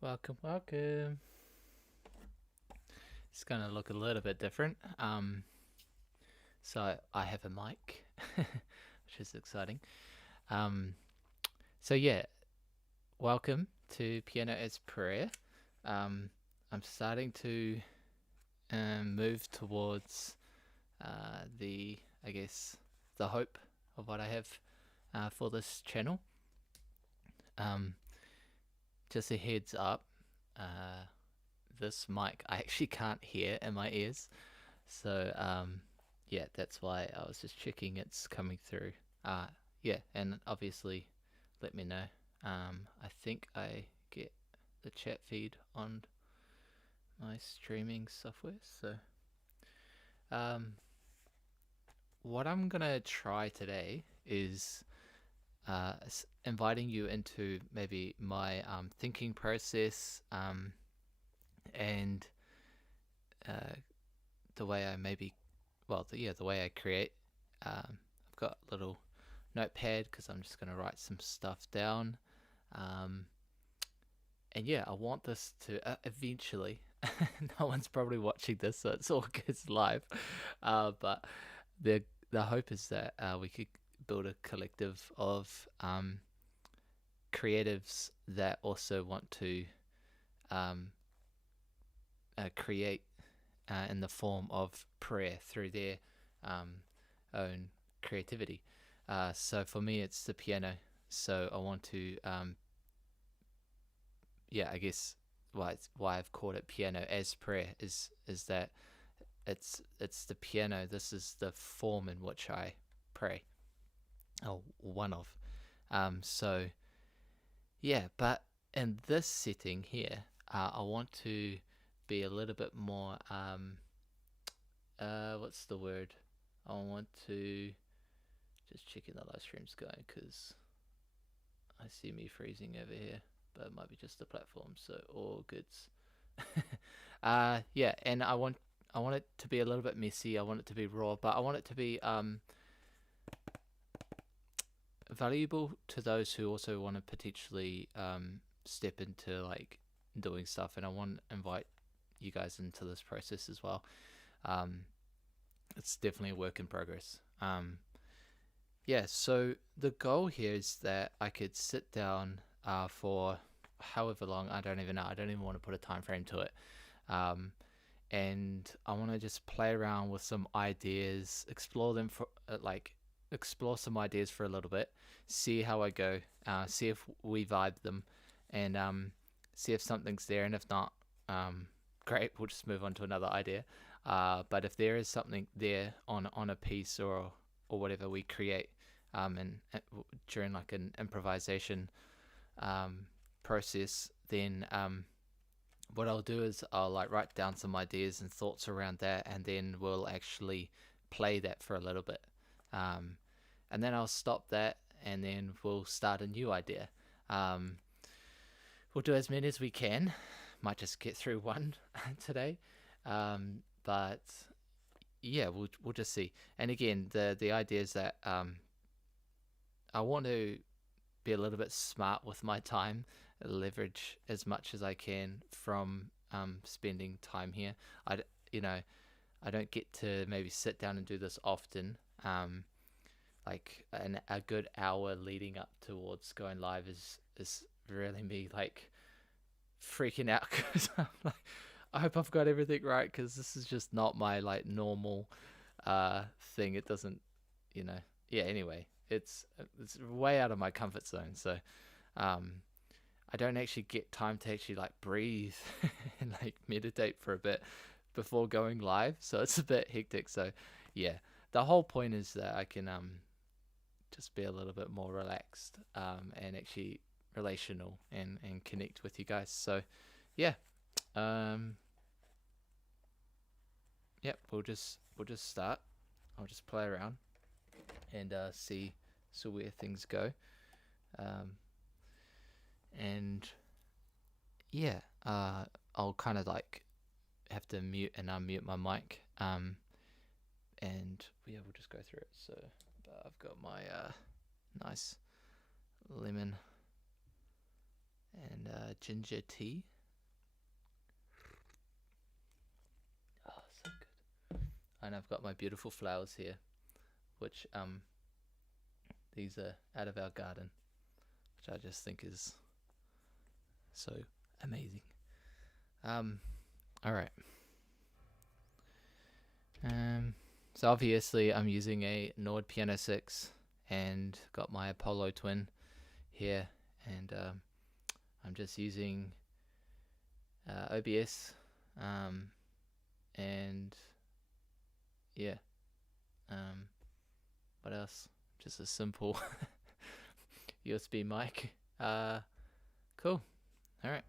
Welcome, welcome. It's gonna look a little bit different. So I have a mic, which is exciting. Um, so yeah, welcome to Piano as Prayer. Um, I'm starting to move towards I guess, the hope of what I have for this channel. Um, just a heads up, uh, this mic I actually can't hear in my ears. So yeah, that's why I was just checking it's coming through. Uh, yeah, and obviously, let me know. I think I get the chat feed on my streaming software. So um, what I'm gonna try today is inviting you into maybe my thinking process and uh, the way I maybe the way I create. I've got a little notepad because I'm just going to write some stuff down. Um, and yeah, I want this to eventually. No one's probably watching this, so it's all good live. But the the hope is that we could build a collective of creatives that also want to um, create in the form of prayer through their um, own creativity. So for me, it's the piano. So I want to, yeah, I guess why I've called it piano as prayer is that it's the piano. This is the form in which I pray, or one of. So yeah, but in this setting here, I want to be a little bit more what's the word? I want to just checking the live stream's going because I see me freezing over here, but it might be just the platform. So all goods. Yeah, and I want it to be a little bit messy. I want it to be raw, but I want it to be valuable to those who also want to potentially step into like doing stuff. And I want to invite you guys into this process as well. Um, it's definitely a work in progress. Yeah, so the goal here is that I could sit down for however long. I don't even know. I don't even want to put a time frame to it. Um, and I want to just play around with some ideas, explore them for explore some ideas for a little bit, see how I go, see if we vibe them, and see if something's there. And if not, great, we'll just move on to another idea. But if there is something there on a piece or whatever we create, and during like an improvisation um, process, then what I'll do is I'll like write down some ideas and thoughts around that, and then we'll actually play that for a little bit, um, and then I'll stop that, and then we'll start a new idea. Um, we'll do as many as we can. Might just get through one today, but yeah, we'll just see. And again, the idea is that I want to be a little bit smart with my time, leverage as much as I can from spending time here. You know, I don't get to maybe sit down and do this often. Like a good hour leading up towards going live is really me like freaking out because I'm like, I hope I've got everything right because this is just not my like normal thing. It doesn't, you know. Yeah. Anyway, it's way out of my comfort zone. So um, I don't actually get time to actually like breathe and like meditate for a bit before going live. So it's a bit hectic. So yeah, the whole point is that I can just be a little bit more relaxed and actually relational and connect with you guys. So yeah, um, yep, we'll just start. I'll just play around and see where things go. Um, and yeah, I'll kind of like have to mute and unmute my mic. And yeah, we'll just go through it. So I've got my nice lemon and ginger tea. Oh, so good. And I've got my beautiful flowers here, which these are out of our garden, which I just think is so amazing. All right. So obviously I'm using a Nord Piano 6 and got my Apollo Twin here, and I'm just using OBS, and yeah, what else? Just a simple USB mic. Cool. All right.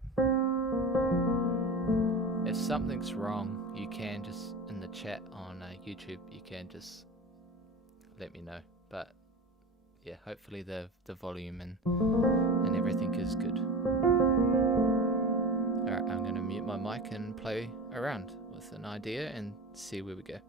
If something's wrong, you can just in the chat on YouTube, you can just let me know. But yeah, hopefully the volume and everything is good. Alright, I'm going to mute my mic and play around with an idea and see where we go.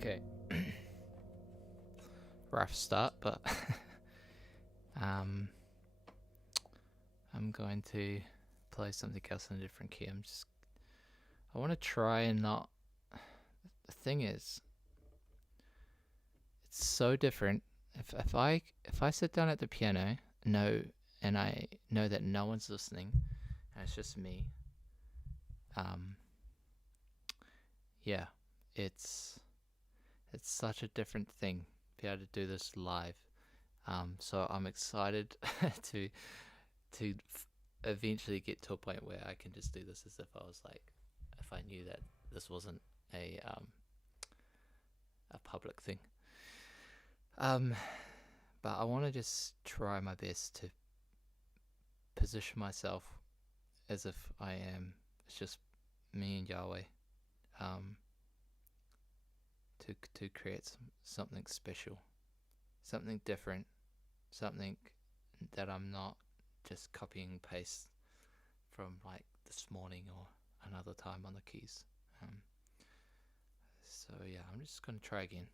Okay. Rough start, but I'm going to play something else in a different key. I want to try and not. The thing is, it's so different. If I sit down at the piano, and I know that no one's listening, and it's just me. Yeah, it's such a different thing be able to do this live. So I'm excited to eventually get to a point where I can just do this as if I was like, if I knew that this wasn't a public thing. But I want to just try my best to position myself as if it's just me and Yahweh, to create something special, something different, something that I'm not just copying and paste from like this morning or another time on the keys. So yeah, I'm just gonna try again.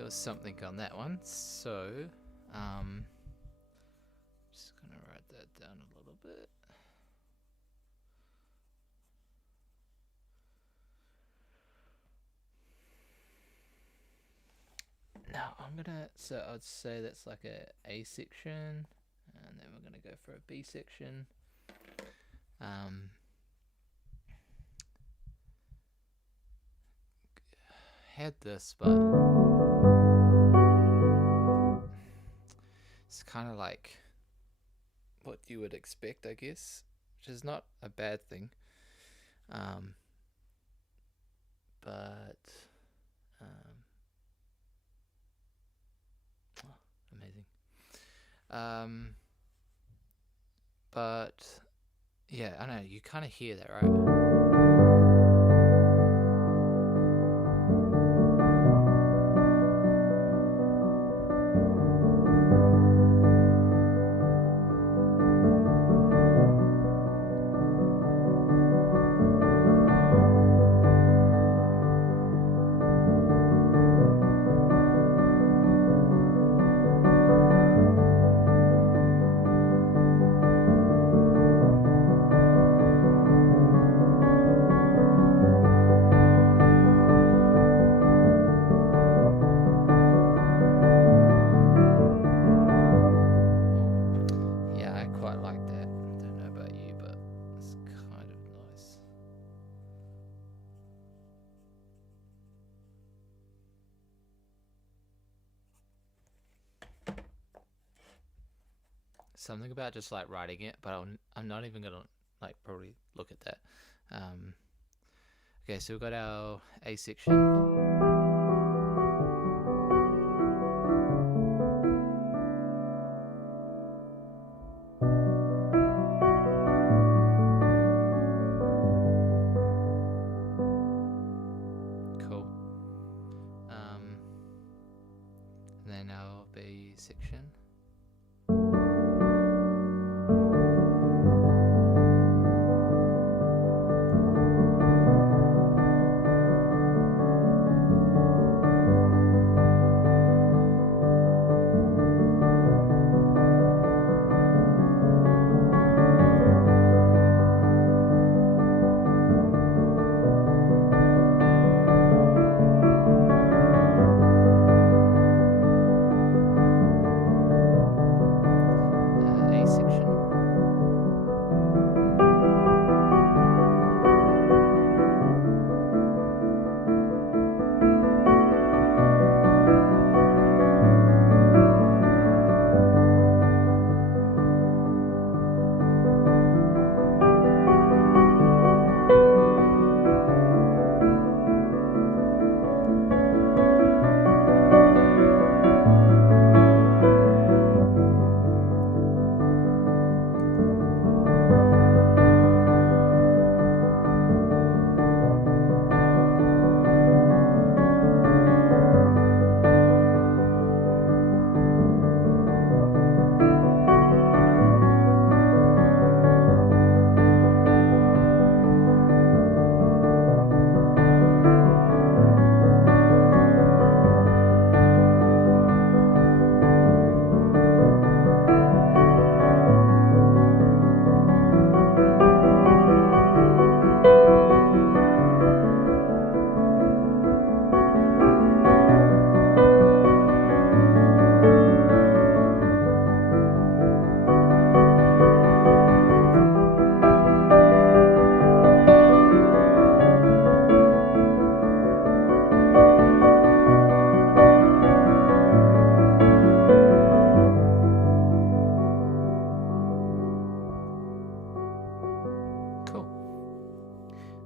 there was something on that one. So, just gonna write that down a little bit. Now so I'd say that's like a section, and then we're gonna go for a B section. Had this, but it's kind of like what you would expect, I guess, which is not a bad thing. But amazing. But yeah, I don't know, you kind of hear that, right? Something about just like writing it, but I'm not even gonna like probably look at that. Okay, so we've got our A section. Cool. And then our B section.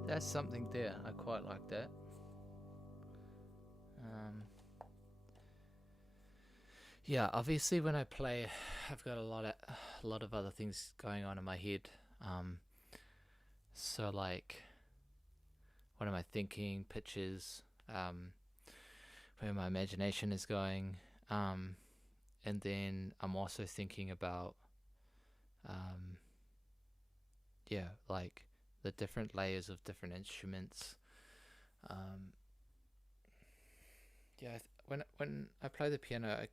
That's something there. I quite like that. Yeah, obviously when I play, I've got a lot of other things going on in my head. So like, what am I thinking? Pictures, where my imagination is going, and then I'm also thinking about, like the different layers of different instruments. when I play the piano,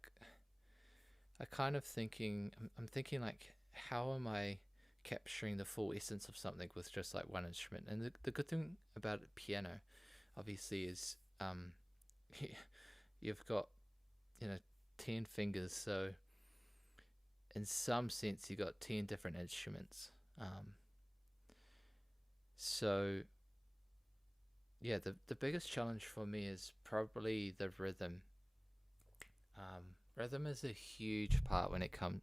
I kind of I'm thinking like, how am I capturing the full essence of something with just like one instrument? And the good thing about a piano, obviously, is you've got, 10 fingers, so in some sense you got 10 different instruments. So yeah, the biggest challenge for me is probably the rhythm. Rhythm is a huge part when it comes.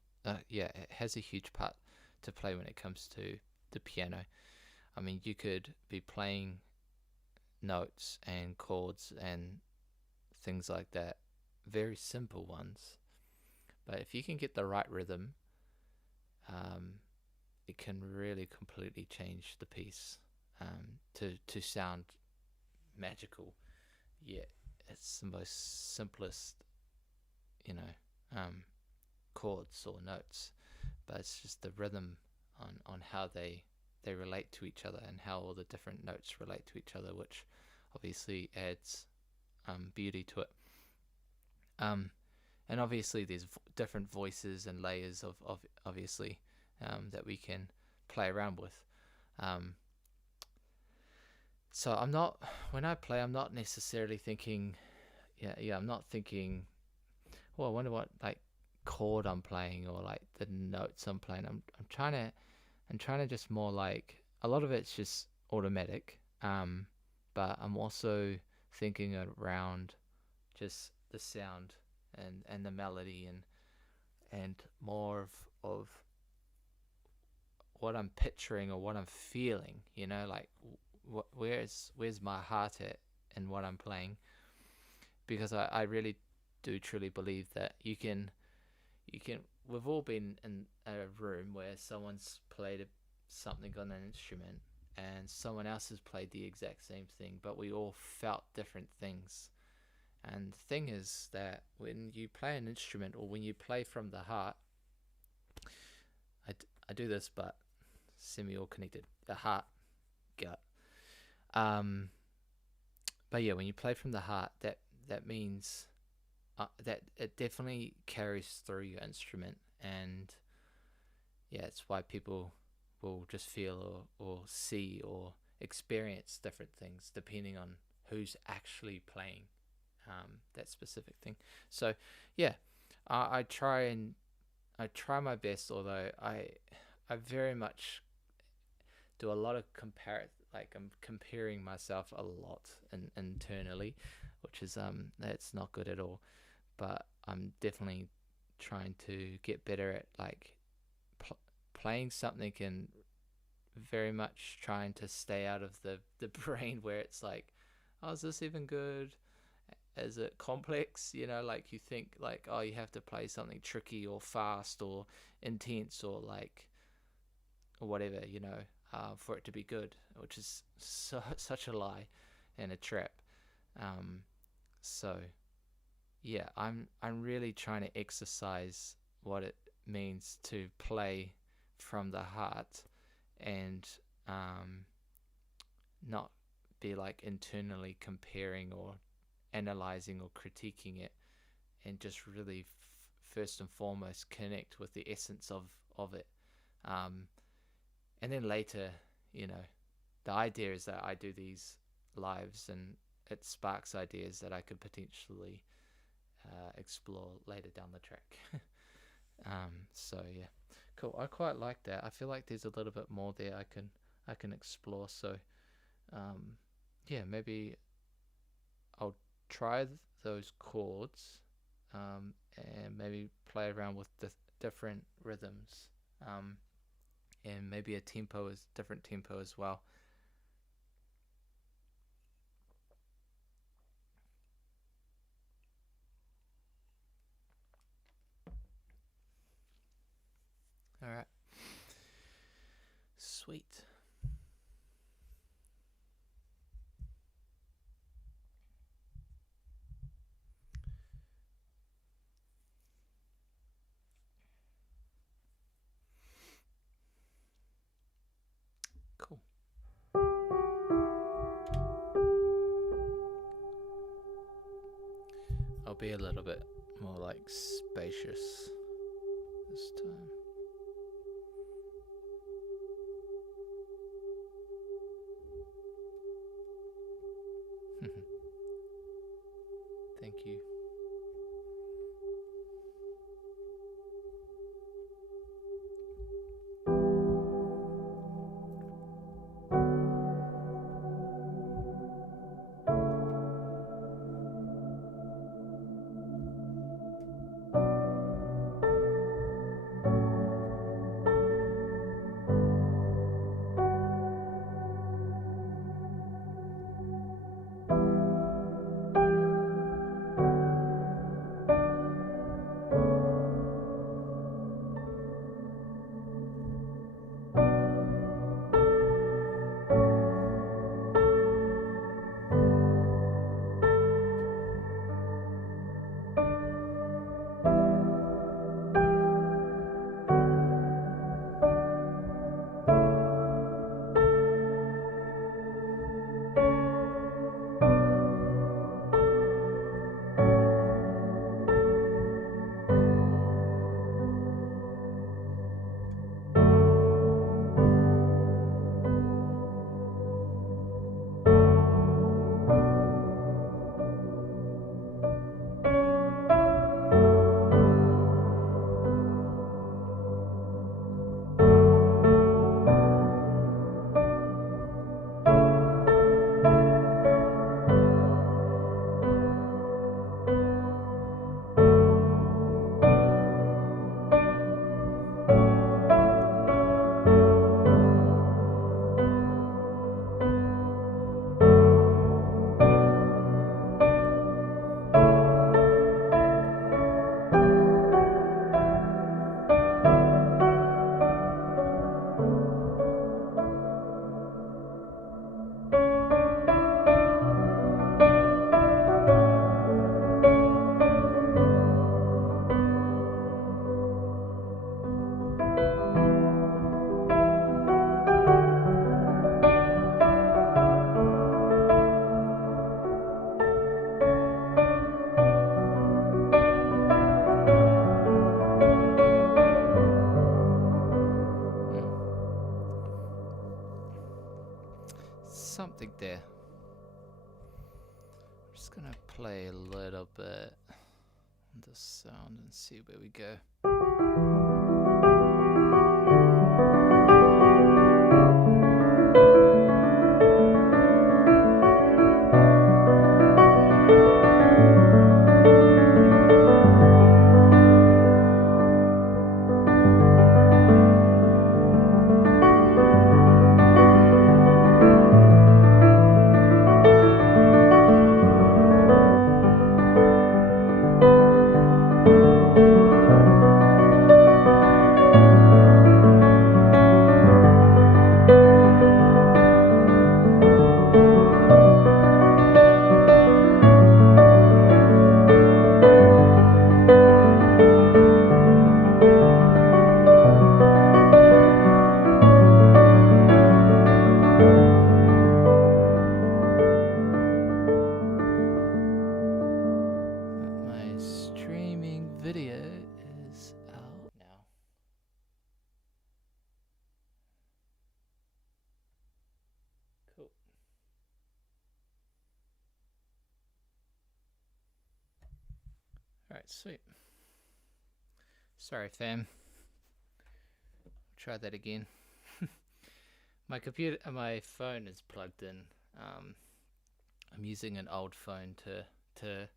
Yeah, it has a huge part to play when it comes to the piano. I mean, you could be playing notes and chords and things like that, very simple ones. But if you can get the right rhythm, um, it can really completely change the piece, to sound magical. Yet it's the most simplest, you know, um, chords or notes, but it's just the rhythm on how they relate to each other and how all the different notes relate to each other, which obviously adds beauty to it. And obviously there's different voices and layers of obviously, that we can play around with. Um, so I'm not when I play, I'm not necessarily thinking, I'm not thinking, well, I wonder what like chord I'm playing or like the notes I'm playing. I'm trying to just more like, a lot of it's just automatic. But I'm also thinking around just the sound and the melody and more of what I'm picturing or what I'm feeling. Like where's my heart at in what I'm playing? Because I really do truly believe that you can. We've all been in a room where someone's played something on an instrument and someone else has played the exact same thing, but we all felt different things. And the thing is that when you play an instrument or when you play from the heart, I do this, but semi all connected. The heart, gut. Um, but yeah, when you play from the heart, that means that it definitely carries through your instrument, and yeah, it's why people will just feel or see or experience different things depending on who's actually playing that specific thing. So yeah, I try my best, although I very much do a lot of like I'm comparing myself a lot internally, which is that's not good at all. But I'm definitely trying to get better at like playing something and very much trying to stay out of the brain where it's like, oh, is this even good? Is it complex? Like you think like, oh, you have to play something tricky or fast or intense or like or whatever, for it to be good, which is such a lie and a trap. Um, so yeah, I'm really trying to exercise what it means to play from the heart and not be like internally comparing or analyzing or critiquing it, and just really first and foremost connect with the essence of it. Um, and then later, the idea is that I do these lives and it sparks ideas that I could potentially explore later down the track. So yeah, cool. I quite like that. I feel like there's a little bit more there I can explore. So um, yeah, maybe I'll try those chords, and maybe play around with the different rhythms, and maybe a different tempo as well. All right, sweet. Cool. Oh, be a little bit more like spacious this time. Thank you. Something there. I'm just gonna play a little bit on the sound and see where we go. Video is out now. Cool. Alright, sweet. Sorry, fam. Try that again. My phone is plugged in. I'm using an old phone to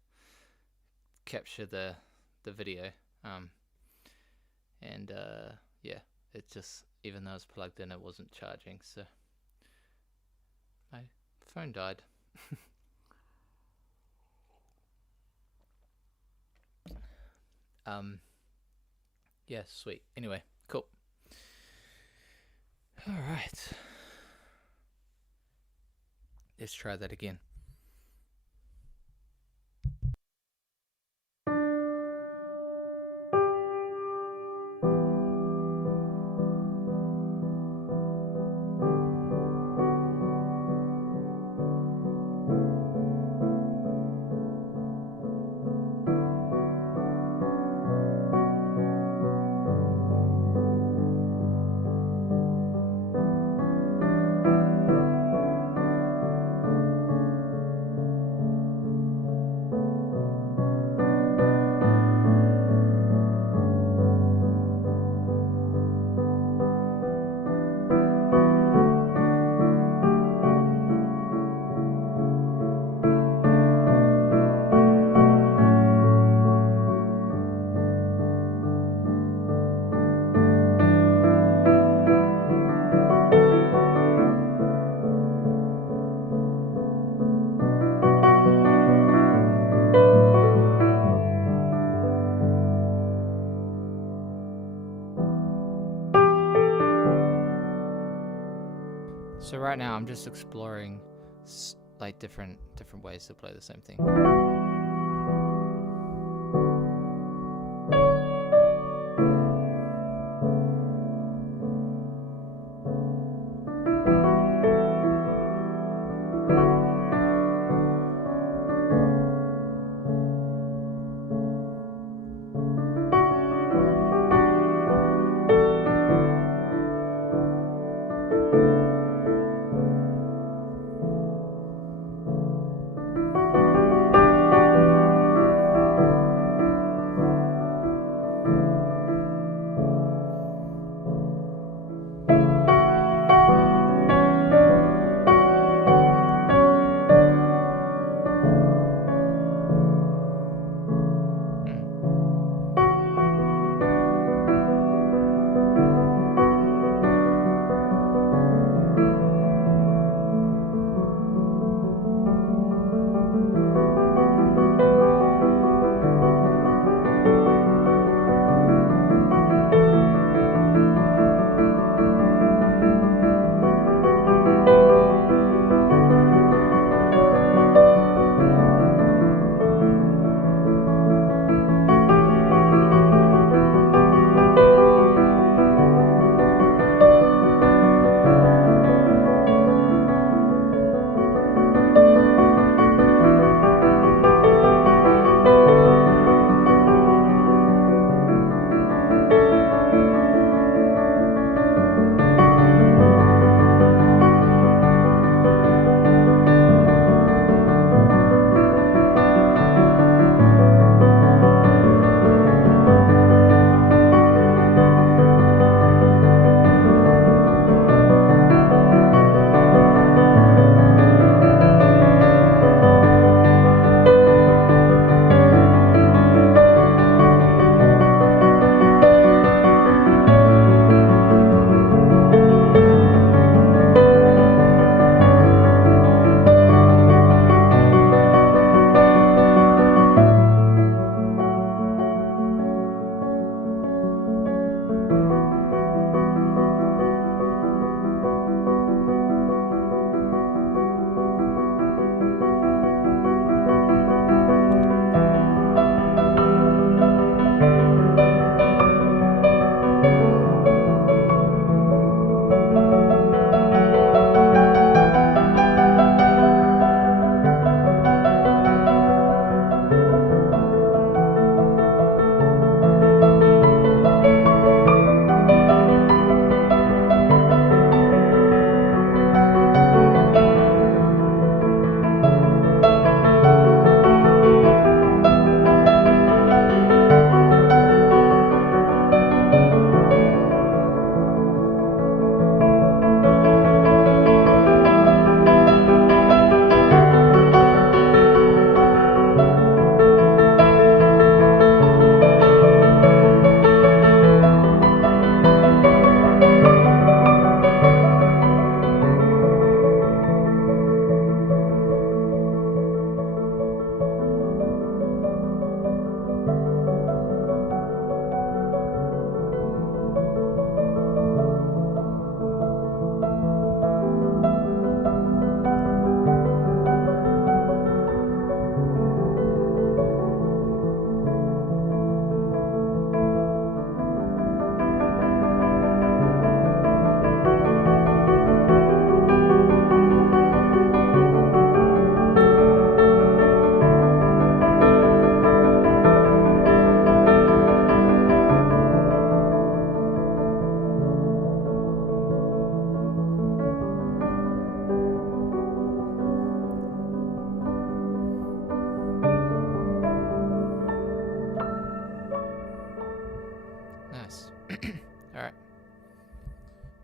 capture the video, and yeah, it just, even though it's plugged in, it wasn't charging, so my phone died. Yeah, sweet. Anyway, cool. All right, let's try that again. right now I'm just exploring like different ways to play the same thing.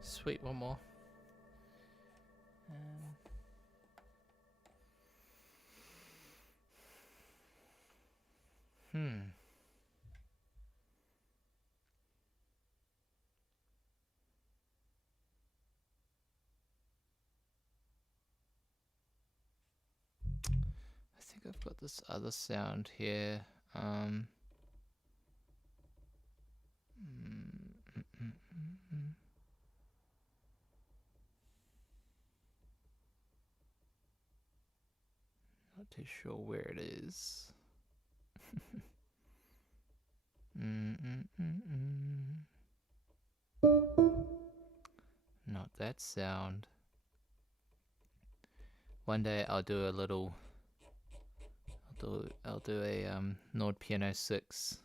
Sweet, one more. I think I've got this other sound here. Not too sure where it is. Not that sound. One day I'll do a little. I'll do a Nord Piano 6.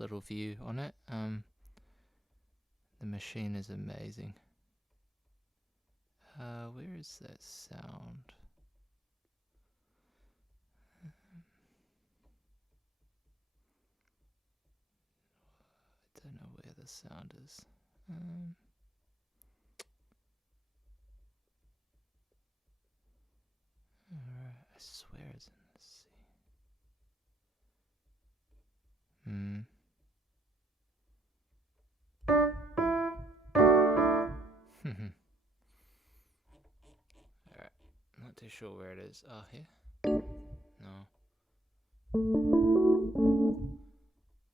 Little view on it. The machine is amazing. Where is that sound? I don't know where the sound is. Alright, I swear it's in the C. Alright, not too sure where it is. Oh, here? No.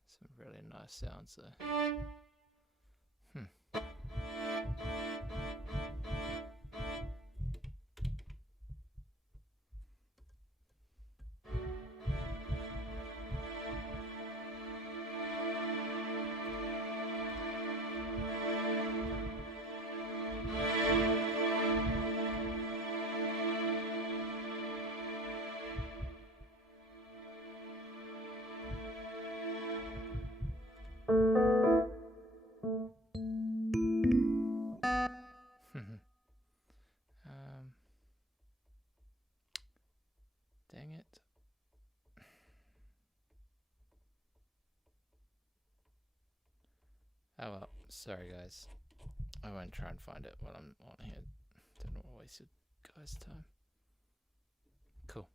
Some really nice sounds though. Dang it. Oh well, sorry guys. I won't try and find it while I'm on here. Don't want to waste your guys' time. Cool.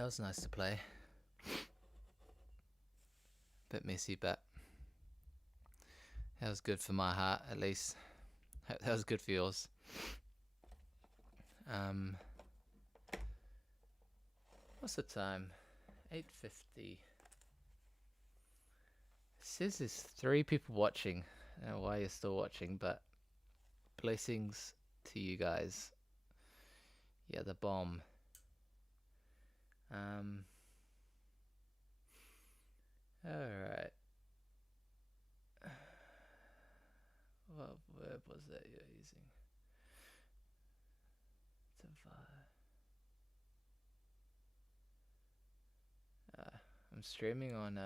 That was nice to play. Bit messy, but that was good for my heart, at least. That was good for yours. What's the time? 8:50. It says there's 3 people watching. I don't know why you're still watching, but blessings to you guys. Yeah, the bomb. Alright. What verb was that you're using? I'm streaming on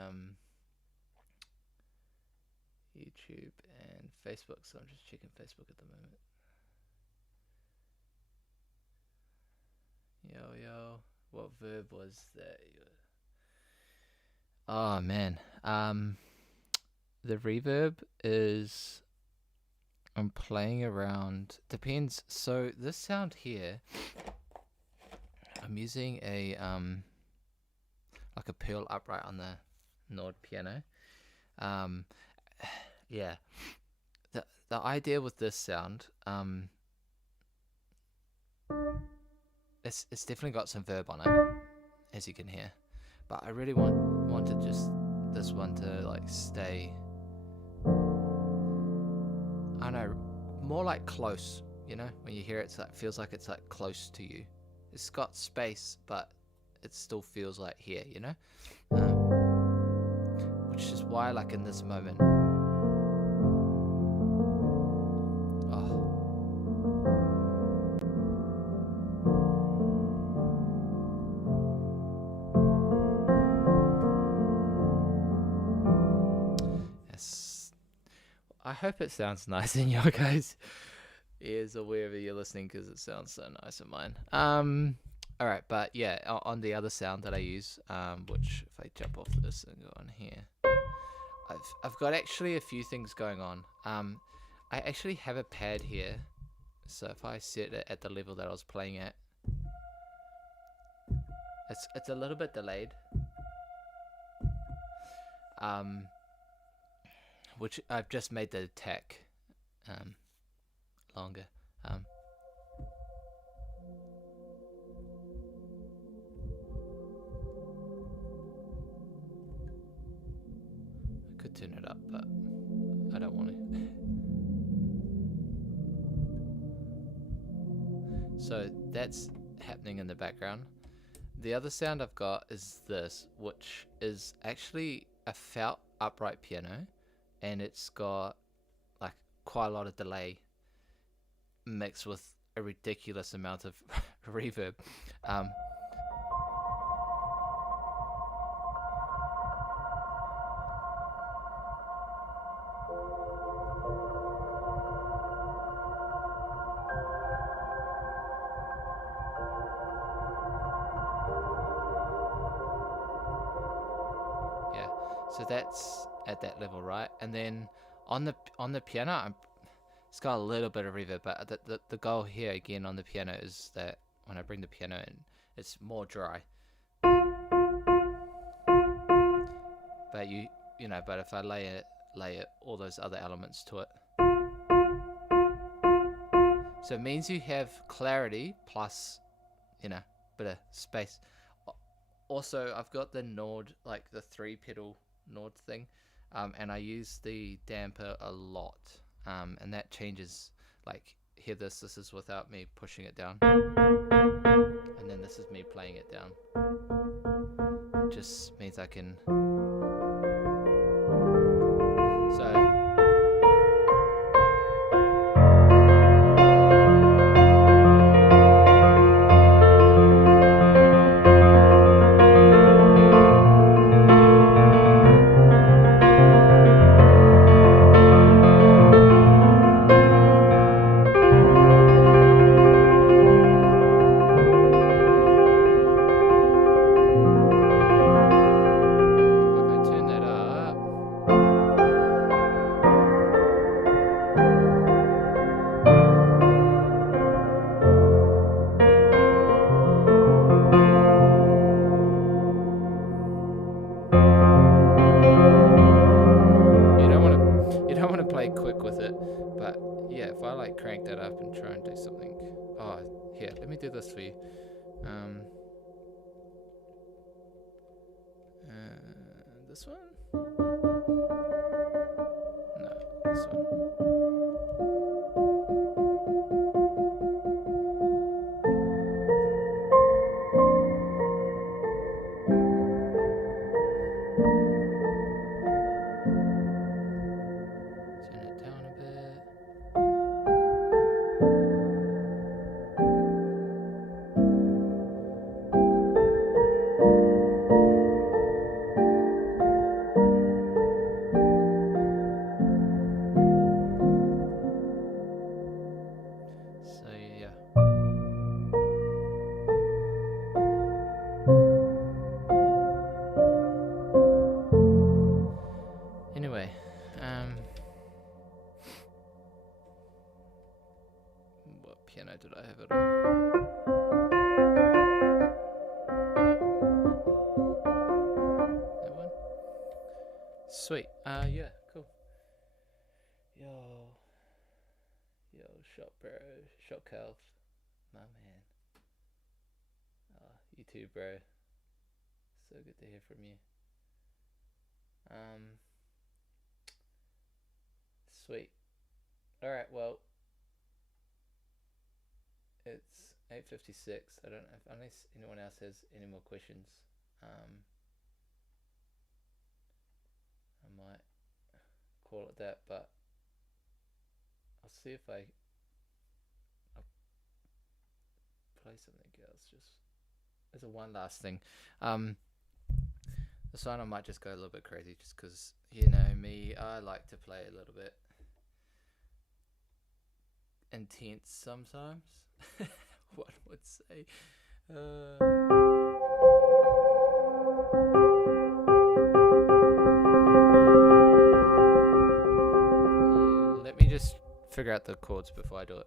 YouTube and Facebook, so I'm just checking Facebook at the moment. Yo, what verb was that? Oh man, the reverb is, I'm playing around, depends. So this sound here, I'm using a like a pearl upright on the Nord piano. Yeah, the idea with this sound, it's definitely got some verb on it, as you can hear, but I really wanted just this one to like stay, I don't know, more like close, you know, when you hear it, it feels like it's like close to you. It's got space, but it still feels like here, you know, which is why, like in this moment, I hope it sounds nice in your guys' ears or wherever you're listening, because it sounds so nice in mine. All right, but yeah, on the other sound that I use, which if I jump off this and go on here, I've got actually a few things going on. I actually have a pad here, so if I set it at the level that I was playing at, it's a little bit delayed. Which I've just made the attack longer. I could turn it up, but I don't want to. So that's happening in the background. The other sound I've got is this, which is actually a felt upright piano, and it's got like quite a lot of delay mixed with a ridiculous amount of reverb. Yeah, so that's at that level, right? And then on the piano, it's got a little bit of reverb, but the goal here again on the piano is that when I bring the piano in, it's more dry. But you know, but if I lay all those other elements to it, so it means you have clarity plus, you know, bit of space. Also, I've got the Nord, like the 3-pedal Nord thing, and I use the damper a lot, and that changes, like, hear this is without me pushing it down, and then this is me playing it down. It just means I can, so if I turn that up, let me do this for you. This one? No, this one. Turn it down a bit. So yeah. Anyway, what piano did I have it on? That one? Sweet. Yeah, cool. Yo, shot bro, shot Calv, my man. You too, bro. So good to hear from you. Sweet. Alright, well, it's 8:56. I don't know if, unless anyone else has any more questions, I might call it that, but I'll see if I'll play something else just as a one last thing. This one I might just go a little bit crazy just because, you know me, I like to play a little bit intense sometimes. One would say. Let me just figure out the chords before I do it.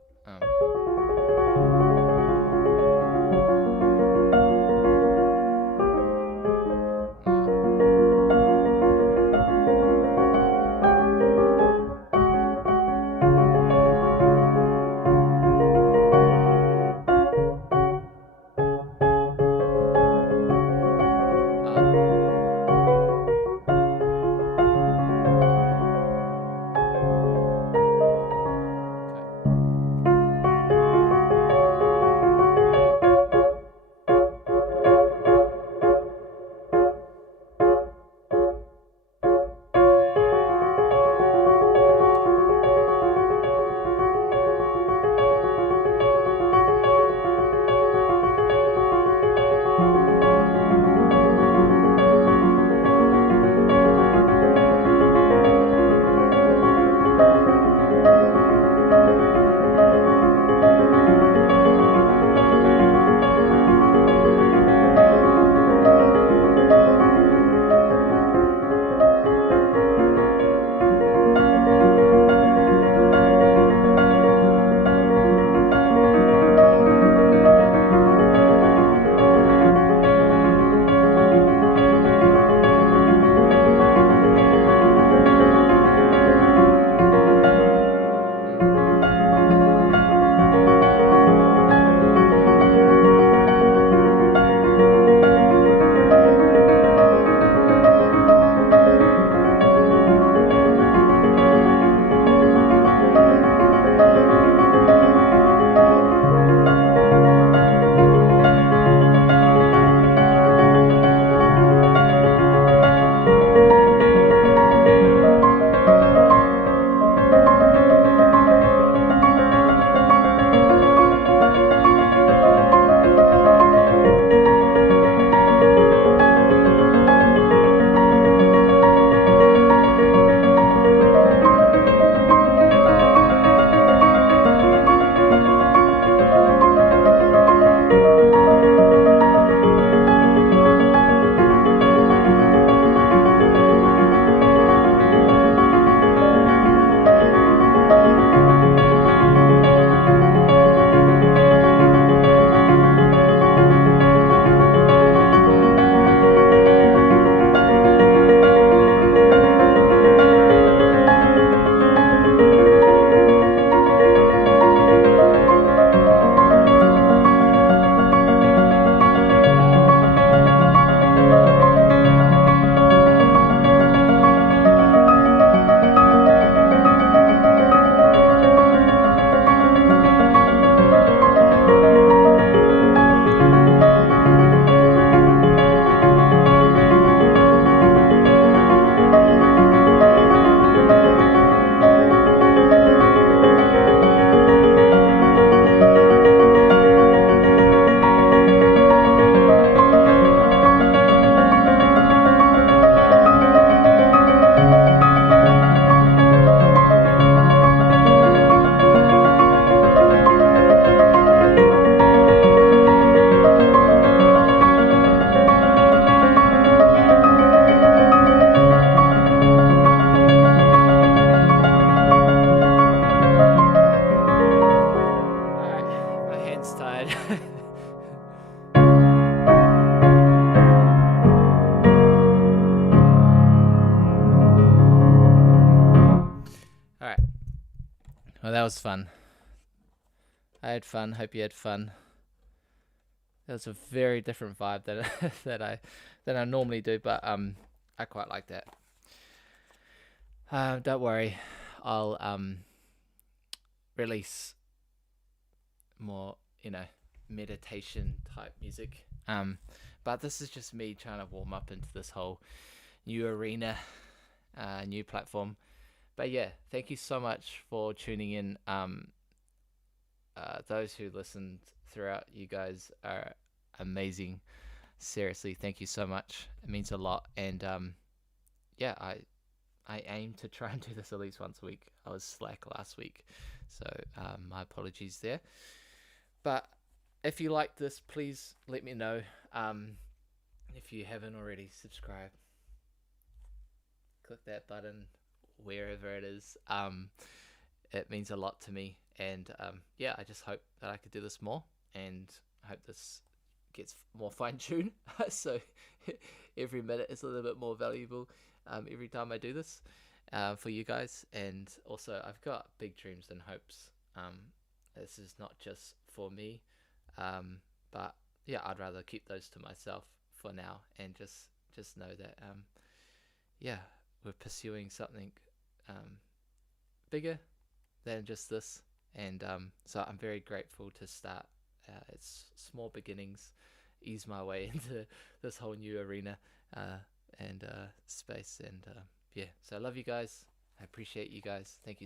was fun. I had fun. Hope you had fun. It was a very different vibe than I normally do, but I quite like that. Don't worry, I'll release more, meditation type music. But this is just me trying to warm up into this whole new arena, new platform. But yeah, thank you so much for tuning in. Those who listened throughout, you guys are amazing. Seriously, thank you so much. It means a lot. And yeah, I aim to try and do this at least once a week. I was slack last week, so my apologies there. But if you like this, please let me know. If you haven't already, subscribe. Click that button wherever it is. It means a lot to me. And yeah, I just hope that I could do this more, and I hope this gets more fine-tuned. So every minute is a little bit more valuable every time I do this for you guys. And also, I've got big dreams and hopes. This is not just for me, but yeah, I'd rather keep those to myself for now, and just know that yeah, we're pursuing something bigger than just this. And so I'm very grateful to start. It's small beginnings, ease my way into this whole new arena and space. And yeah, so I love you guys. I appreciate you guys. Thank you so